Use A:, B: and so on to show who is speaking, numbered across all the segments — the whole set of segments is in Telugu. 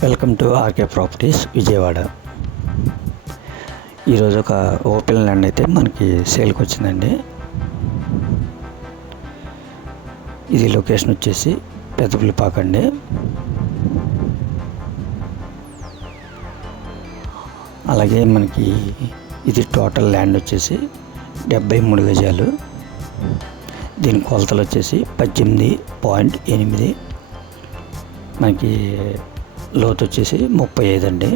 A: Welcome to RK properties Vijayawada. ఈరోజు ఒక ఓపెన్ ల్యాండ్ అయితే మనకి సేల్కి వచ్చిందండి. ఇది లొకేషన్ వచ్చేసి పెద్దపుల్లిపాక అండి. అలాగే మనకి ఇది టోటల్ ల్యాండ్ వచ్చేసి డెబ్బై మూడు గజాలు. దీని కొలతలు వచ్చేసి పద్దెనిమిది పాయింట్ ఎనిమిది. మనకి లోతు వచ్చేసి ముప్పై ఐదు అండి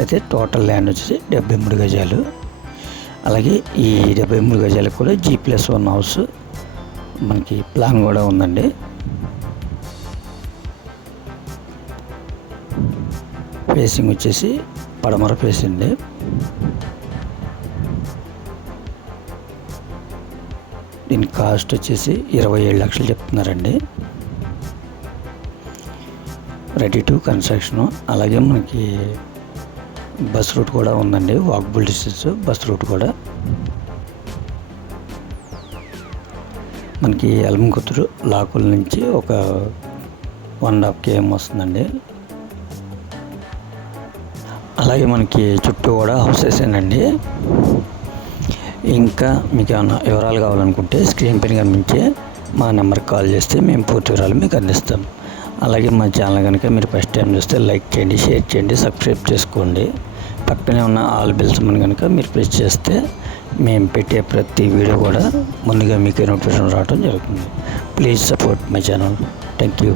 A: అయితే టోటల్ ల్యాండ్ వచ్చేసి డెబ్బై మూడు గజాలు. అలాగే ఈ డెబ్బై మూడు గజాలకు కూడా జీ ప్లస్ వన్ హౌస్ మనకి ప్లాన్ కూడా ఉందండి. ఫేసింగ్ వచ్చేసి పడమర ఫేస్ అండి. దీని కాస్ట్ వచ్చేసి ఇరవై ఏడు లక్షలు చెప్తున్నారండి. Ready to construction. అలాగే మనకి బస్ రూట్ కూడా ఉందండి. వాక్బుల్ డిస్టెన్స్ బస్ రూట్ కూడా. మనకి ఎలమకుతురు లాకుల నుంచి ఒక వన్ అండ్ హాఫ్ కేఎం వస్తుందండి. అలాగే మనకి చుట్టూ కూడా హౌసెస్ అండి. ఇంకా మీకు ఏమైనా వివరాలు కావాలనుకుంటే స్క్రీన్ పైన కనిపించే మా నెంబర్కి కాల్ చేస్తే మేము పూర్తి వివరాలు మీకు అందిస్తాం. అలాగే మా ఛానల్ కనుక మీరు ఫస్ట్ టైం చూస్తే లైక్ చేయండి షేర్ చేయండి సబ్స్క్రైబ్ చేసుకోండి. పక్కనే ఉన్న ఆల్ బిల్స్ మన కనుక మీరు ప్రెస్ చేస్తే మేము పెట్టే ప్రతి వీడియో కూడా ముందుగా మీకు నోటిఫికేషన్ రావడం జరుగుతుంది. Please support my channel. Thank you